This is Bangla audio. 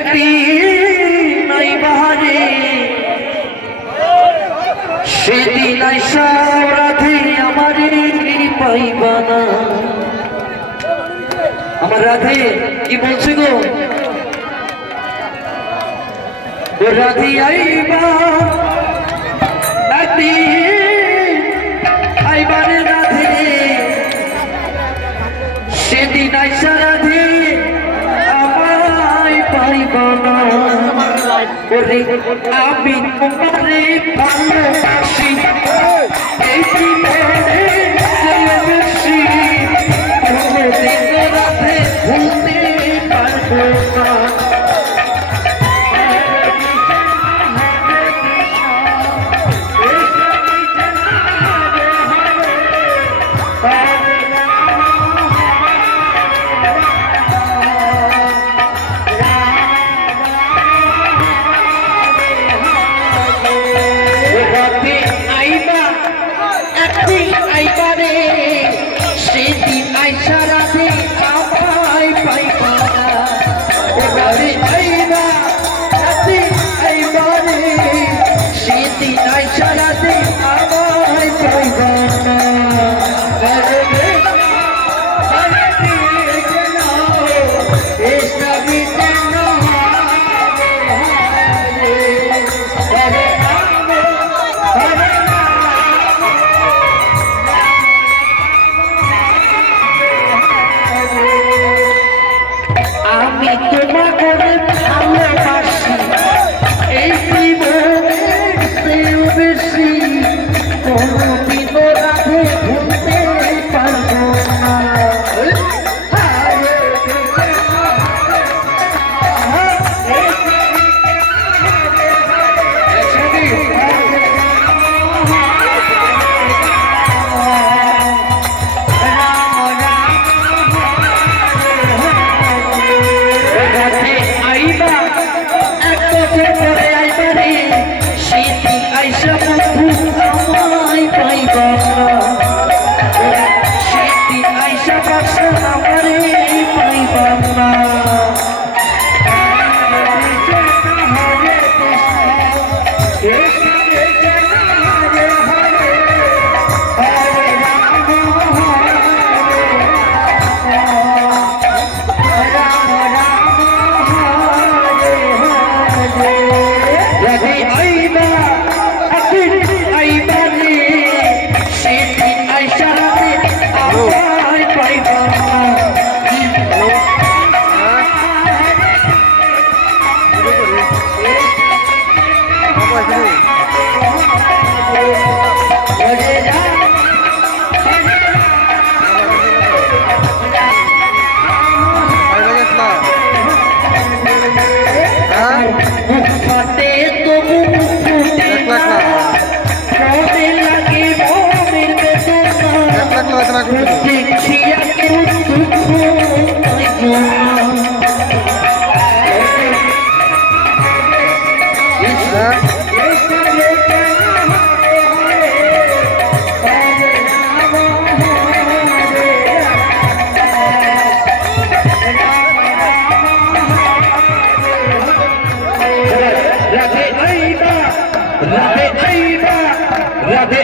একদিন নাই বাহারে সেদিন আইসা রাধে আমারে পাইবা না। আমার রাধে কি বলছে গো? রাধে আইবা একদিন আইবারে রাধে সেদিন আইসা রাধে আমায় পাইবা না। ওরে আমি তোমারে ভালোবাসি এই জীবনে বেশি কোনদিন রাধে ভুলতে পারবো না। সেদিন আইসা রাধে আমায় পাইবা না। রাধে আইবা রাধে আইবা রে সেদিন আইসা রাধে আমায় পাইবা না। আমি তোমাকে ভালোবাসি এই জীবনের চেয়েও বেশি কোনদিন রাধে ভুলতে পারবো না। আইসা বন্ধু আমায় পাইবা না। সেদিন আইসা বাসা আমারে পাইবা না। রাধে